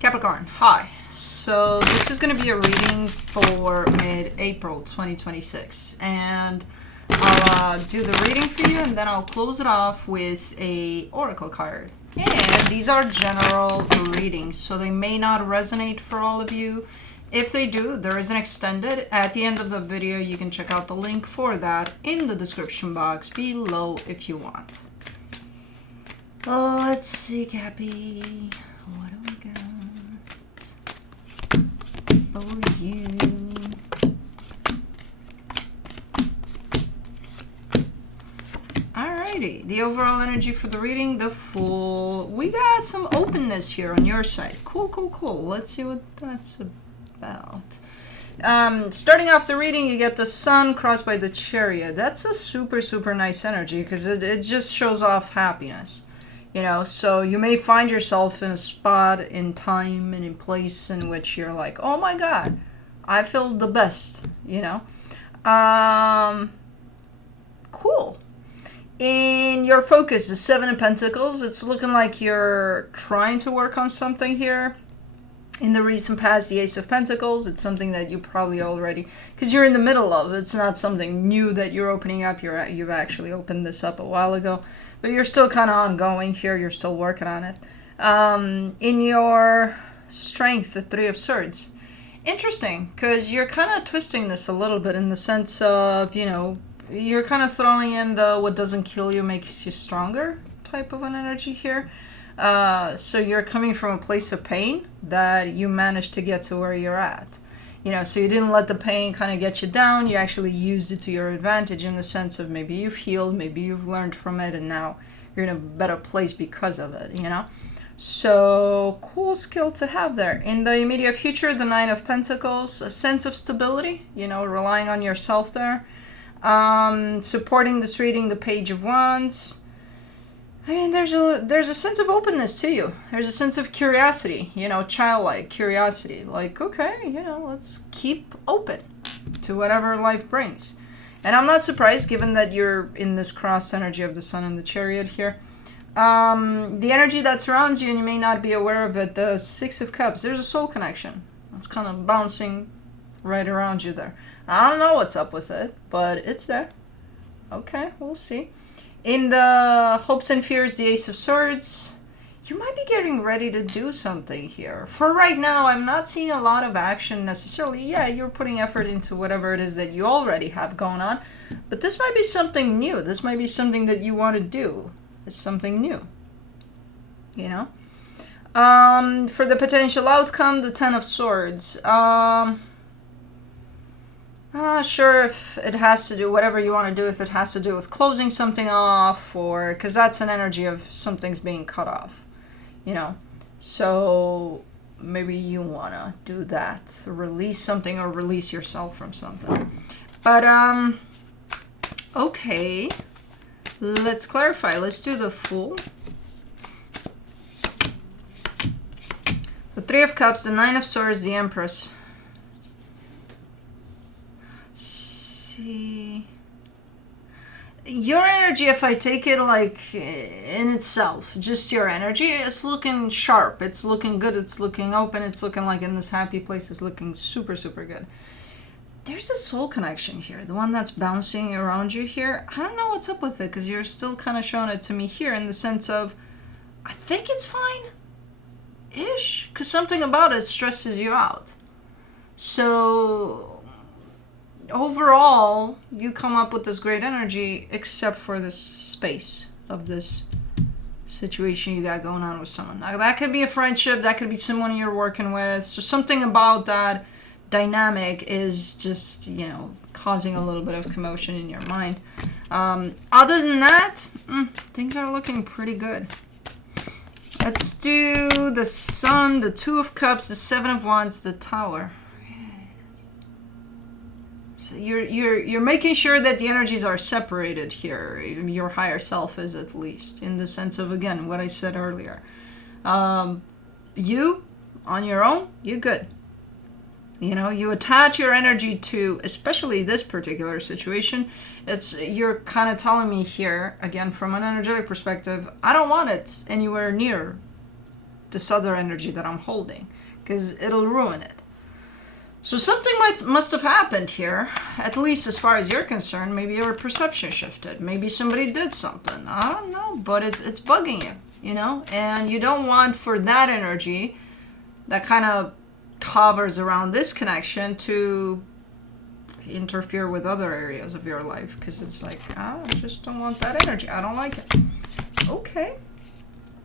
Capricorn, hi. So this is going to be a reading for mid-April 2026, and I'll do the reading for you, and then I'll close it off with a oracle card. And these are general readings, so they may not resonate for all of you. If they do, there is an extended. At the end of the video, you can check out the link for that in the description box below if you want. Let's see, Cappy. What do we got for you? Alrighty, the overall energy for the reading, the Fool. We got some openness here on your side. Cool, cool, cool. Let's see what that's about. Starting off the reading, you get the Sun crossed by the Chariot. That's a super, super nice energy because it just shows off happiness. You know, so you may find yourself in a spot in time and in place in which you're like, oh my God, I feel the best, you know. Cool. In your focus, the Seven of Pentacles, it's looking like you're trying to work on something here. In the recent past, the Ace of Pentacles, it's something that you probably already, because you're in the middle of, it's not something new that you're opening up. You've actually opened this up a while ago, but you're still kind of ongoing here. You're still working on it. In your strength, the Three of Swords. Interesting, because you're kind of twisting this a little bit in the sense of, you know, you're kind of throwing in the what doesn't kill you makes you stronger type of an energy here. So you're coming from a place of pain that you managed to get to where you're at. You know, so you didn't let the pain kind of get you down. You actually used it to your advantage in the sense of maybe you've healed, maybe you've learned from it, and now you're in a better place because of it, you know? So, cool skill to have there. In the immediate future, the Nine of Pentacles, a sense of stability, you know, relying on yourself there. Supporting this reading, the Page of Wands. I mean, there's a sense of openness to you. There's a sense of curiosity, you know, childlike curiosity. Like, okay, you know, let's keep open to whatever life brings. And I'm not surprised, given that you're in this cross energy of the Sun and the Chariot here. The energy that surrounds you, and you may not be aware of it, the Six of Cups, there's a soul connection. It's kind of bouncing right around you there. I don't know what's up with it, but it's there. Okay, we'll see. In the Hopes and Fears, the Ace of Swords, you might be getting ready to do something here. For right now, I'm not seeing a lot of action necessarily. Yeah, you're putting effort into whatever it is that you already have going on, but this might be something new. This might be something that you want to do. It's something new, you know? For the potential outcome, the Ten of Swords. I'm not sure if it has to do, whatever you want to do, if it has to do with closing something off, or, because that's an energy of something's being cut off, you know. So maybe you want to do that, release something or release yourself from something. But, okay, let's clarify. Let's do the Fool. The Three of Cups, the Nine of Swords, the Empress. Your energy, if I take it like in itself, just your energy, it's looking sharp, it's looking good, it's looking open, it's looking like in this happy place, it's looking super, super good. There's a soul connection here, the one that's bouncing around you here. I don't know what's up with it because you're still kind of showing it to me here in the sense of, I think it's fine-ish, because something about it stresses you out. So overall, you come up with this great energy, except for this space of this situation you got going on with someone. Now, that could be a friendship, that could be someone you're working with. So something about that dynamic is just, you know, causing a little bit of commotion in your mind. Other than that, things are looking pretty good. Let's do the Sun, the Two of Cups, the Seven of Wands, the Tower. You're making sure that the energies are separated here. Your higher self is, at least, in the sense of, again, what I said earlier. You, on your own, you're good. You know, you attach your energy to, especially this particular situation, you're kind of telling me here, again, from an energetic perspective, I don't want it anywhere near this other energy that I'm holding, because it'll ruin it. So something must have happened here, at least as far as you're concerned. Maybe your perception shifted. Maybe somebody did something. I don't know, but it's bugging you, you know? And you don't want for that energy that kind of hovers around this connection to interfere with other areas of your life, because it's like, I just don't want that energy. I don't like it. Okay.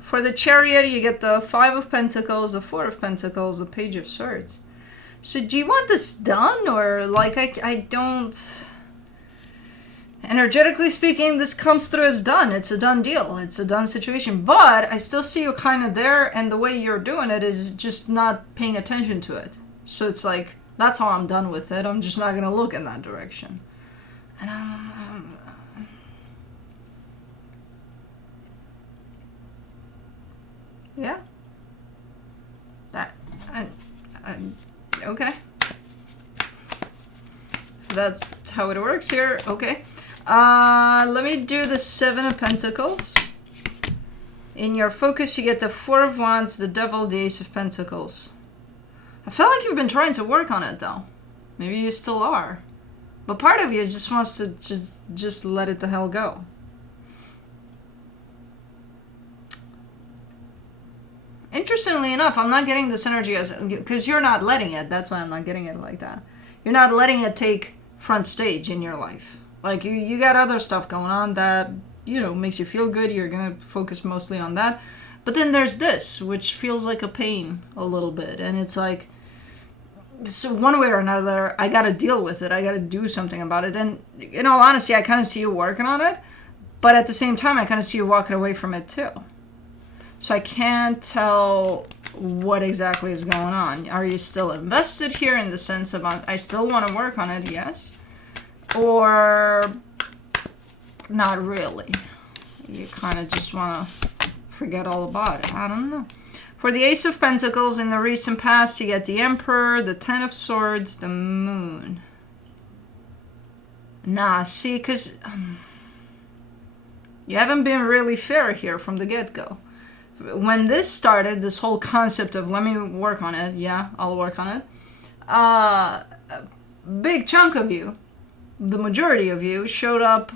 For the Chariot, you get the 5 of Pentacles, the 4 of Pentacles, the Page of Swords. So do you want this done, or like I don't... Energetically speaking, this comes through as done. It's a done deal. It's a done situation. But I still see you kind of there, and the way you're doing it is just not paying attention to it. So it's like, that's how I'm done with it. I'm just not going to look in that direction. And yeah. Okay. That's how it works here. Okay. Let me do the 7 of Pentacles. In your focus, you get the 4 of Wands, the Devil, the Ace of Pentacles. I feel like you've been trying to work on it, though. Maybe you still are. But part of you just wants to just let it the hell go. Interestingly enough, I'm not getting this energy as... Because you're not letting it. That's why I'm not getting it like that. You're not letting it take front stage in your life. Like, you got other stuff going on that, you know, makes you feel good. You're going to focus mostly on that. But then there's this, which feels like a pain a little bit. And it's like, so one way or another, I got to deal with it. I got to do something about it. And in all honesty, I kind of see you working on it. But at the same time, I kind of see you walking away from it too. So I can't tell what exactly is going on. Are you still invested here in the sense of, I still want to work on it, yes? Or not really? You kind of just want to forget all about it. I don't know. For the Ace of Pentacles, in the recent past, you get the Emperor, the 10 of Swords, the Moon. Nah, see, because you haven't been really fair here from the get-go. When this started, this whole concept of let me work on it, yeah, I'll work on it, a big chunk of you, the majority of you, showed up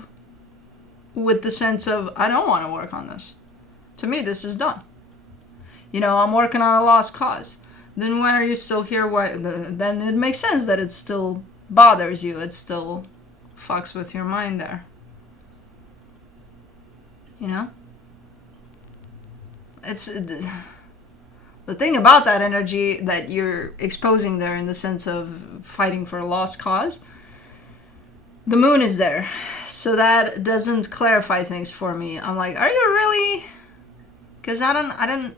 with the sense of, I don't want to work on this. To me, this is done. You know, I'm working on a lost cause. Then why are you still here? Then it makes sense that it still bothers you. It still fucks with your mind there. You know? It's the thing about that energy that you're exposing there in the sense of fighting for a lost cause. The moon is there, so that doesn't clarify things for me. I'm like, are you really? Because I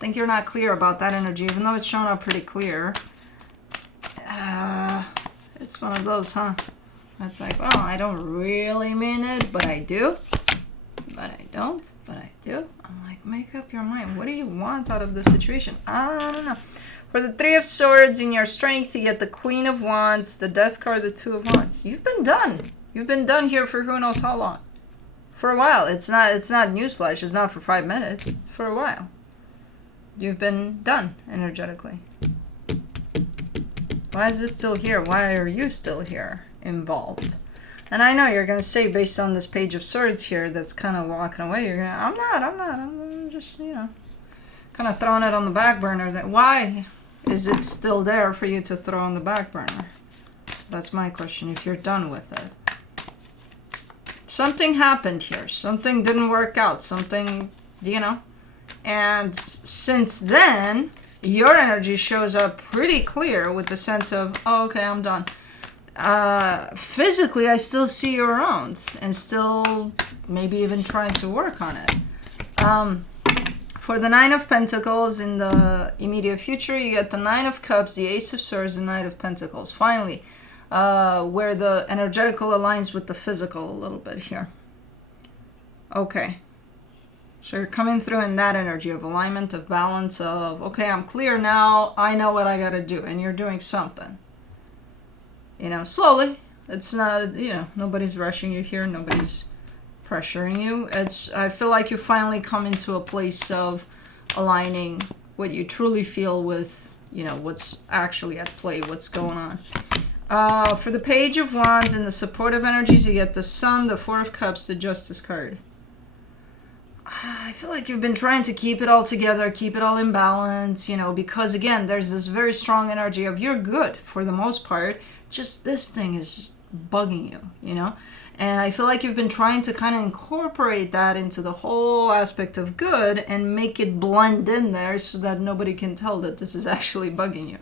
think you're not clear about that energy, even though it's showing up pretty clear. It's one of those, huh? It's like, well, I don't really mean it, but I do. But I don't, but I do. I'm like, make up your mind. What do you want out of this situation? I don't know. For the 3 of Swords, in your strength, you get the Queen of Wands, the Death card, the 2 of Wands. You've been done. You've been done here for who knows how long. For a while. It's not newsflash. It's not for 5 minutes. For a while. You've been done energetically. Why is this still here? Why are you still here involved? And I know you're going to say, based on this Page of Swords here that's kind of walking away, you're going to, I'm just, you know, kind of throwing it on the back burner. Why is it still there for you to throw on the back burner? That's my question, if you're done with it. Something happened here. Something didn't work out. Something, you know. And since then, your energy shows up pretty clear with the sense of, oh, okay, I'm done. Physically, I still see you around and still maybe even trying to work on it. For the 9 of Pentacles, in the immediate future, you get the 9 of Cups, the Ace of Swords, the Knight of Pentacles. Finally, where the energetical aligns with the physical a little bit here. Okay. So you're coming through in that energy of alignment, of balance, of, okay, I'm clear now, I know what I gotta do, and you're doing something. You know, slowly. It's not, you know, nobody's rushing you here, nobody's pressuring you. I feel like you finally come into a place of aligning what you truly feel with, you know, what's actually at play, what's going on. For the Page of Wands and the supportive energies, you get the Sun, the Four of Cups, the Justice card. I feel like you've been trying to keep it all together, keep it all in balance, you know, because again, there's this very strong energy of you're good for the most part, just this thing is bugging you, you know? And I feel like you've been trying to kind of incorporate that into the whole aspect of good and make it blend in there so that nobody can tell that this is actually bugging you.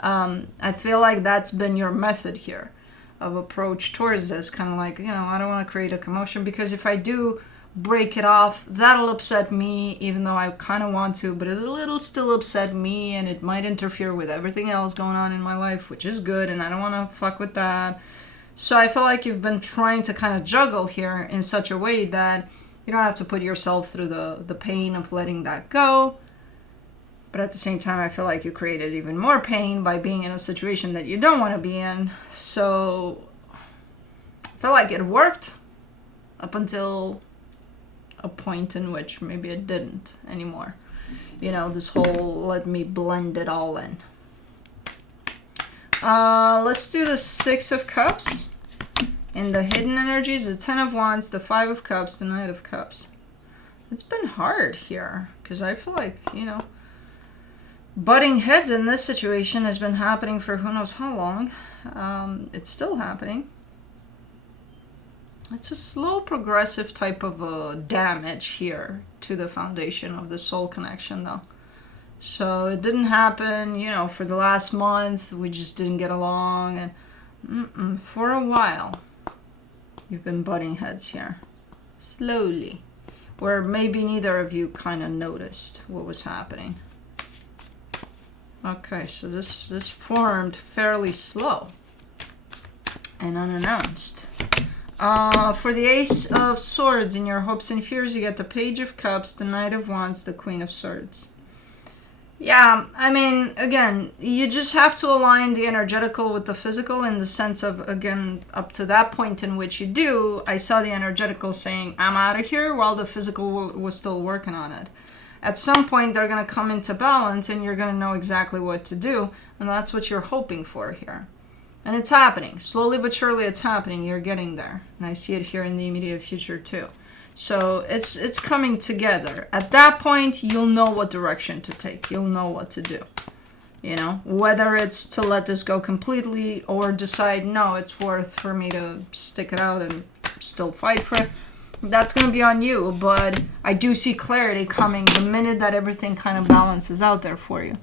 I feel like that's been your method here of approach towards this, kind of like, you know, I don't want to create a commotion because if I do break it off, that'll upset me, even though I kind of want to, but it'll still upset me and it might interfere with everything else going on in my life, which is good, and I don't want to fuck with that. So I feel like you've been trying to kind of juggle here in such a way that you don't have to put yourself through the pain of letting that go. But at the same time, I feel like you created even more pain by being in a situation that you don't want to be in. So I feel like it worked up until a point in which maybe it didn't anymore. You know, this whole let me blend it all in. Let's do the Six of Cups and the hidden energies, the Ten of Wands, the Five of Cups, the Knight of Cups. It's been hard here because I feel like, you know, butting heads in this situation has been happening for who knows how long. It's still happening. It's a slow, progressive type of damage here to the foundation of the soul connection, though. So it didn't happen, you know, for the last month. We just didn't get along. And for a while, you've been butting heads here. Slowly. Where maybe neither of you kind of noticed what was happening. Okay, so this formed fairly slow and unannounced. For the Ace of Swords in your hopes and fears, you get the Page of Cups, the Knight of Wands, the Queen of Swords. Yeah, I mean, again, you just have to align the energetical with the physical in the sense of, again, up to that point in which you do, I saw the energetical saying, I'm out of here, while the physical was still working on it. At some point, they're going to come into balance and you're going to know exactly what to do, and that's what you're hoping for here. And it's happening. Slowly but surely it's happening. You're getting there. And I see it here in the immediate future too. So it's coming together. At that point, you'll know what direction to take. You'll know what to do. You know, whether it's to let this go completely or decide, no, it's worth for me to stick it out and still fight for it. That's going to be on you. But I do see clarity coming the minute that everything kind of balances out there for you.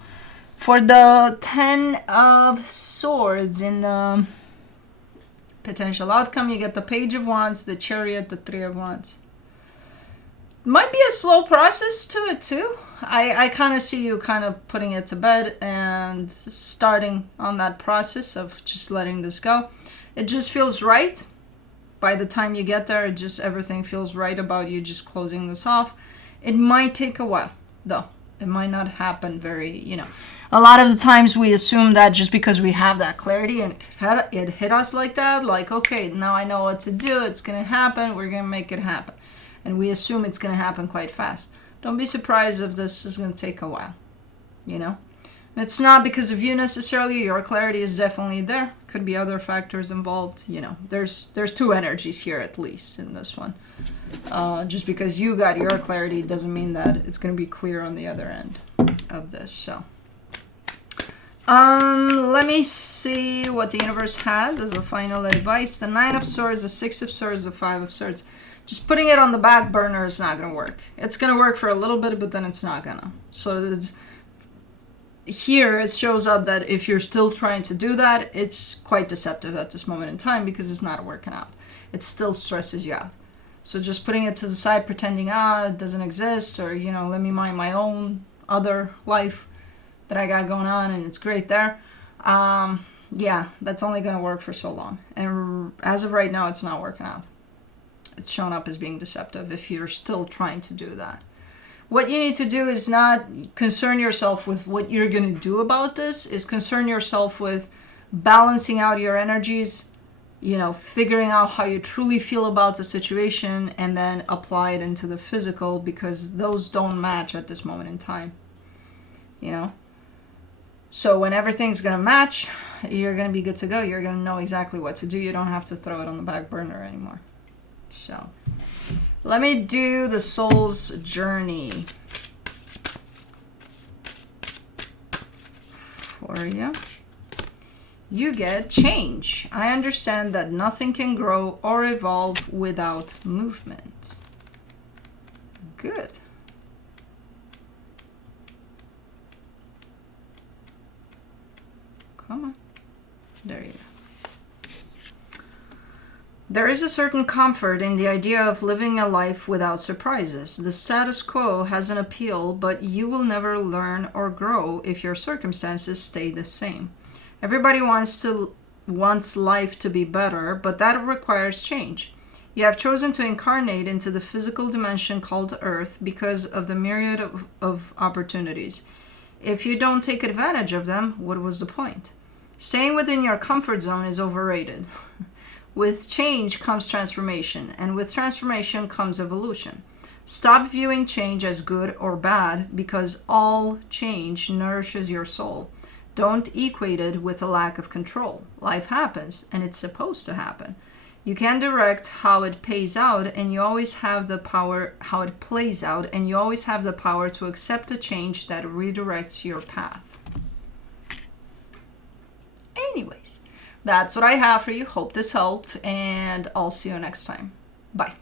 For the Ten of Swords in the potential outcome, you get the Page of Wands, the Chariot, the Three of Wands. Might be a slow process to it too. I kind of see you kind of putting it to bed and starting on that process of just letting this go. It just feels right. By the time you get there, everything feels right about you just closing this off. It might take a while, though. It might not happen very, you know. A lot of the times we assume that just because we have that clarity and it hit us like that, like, okay, now I know what to do. It's going to happen. We're going to make it happen. And we assume it's going to happen quite fast. Don't be surprised if this is going to take a while, you know. And it's not because of you necessarily. Your clarity is definitely there. Could be other factors involved, you know. There's two energies here at least in this one. Just because you got your clarity doesn't mean that it's going to be clear on the other end of this. So, let me see what the universe has as a final advice. The Nine of Swords, the Six of Swords, the Five of Swords. Just putting it on the back burner is not going to work. It's going to work for a little bit, but then it's not going to. So here it shows up that if you're still trying to do that, it's quite deceptive at this moment in time because it's not working out. It still stresses you out. So just putting it to the side, pretending, it doesn't exist, or, you know, let me mind my own other life that I got going on, and it's great there. Yeah, that's only going to work for so long. And as of right now, it's not working out. It's shown up as being deceptive if you're still trying to do that. What you need to do is not concern yourself with what you're going to do about this, is concern yourself with balancing out your energies you know, figuring out how you truly feel about the situation and then apply it into the physical, because those don't match at this moment in time, you know. So when everything's going to match, you're going to be good to go. You're going to know exactly what to do. You don't have to throw it on the back burner anymore. So let me do the soul's journey for you. You get change. I understand that nothing can grow or evolve without movement. Good. Come on. There you go. There is a certain comfort in the idea of living a life without surprises. The status quo has an appeal, but you will never learn or grow if your circumstances stay the same. Everybody wants life to be better, but that requires change. You have chosen to incarnate into the physical dimension called Earth because of the myriad of opportunities. If you don't take advantage of them, what was the point? Staying within your comfort zone is overrated. With change comes transformation, and with transformation comes evolution. Stop viewing change as good or bad, because all change nourishes your soul. Don't equate it with a lack of control. Life happens, and it's supposed to happen. You can direct how it plays out, and you always have the power to accept a change that redirects your path. Anyways, that's what I have for you. Hope this helped, and I'll see you next time. Bye.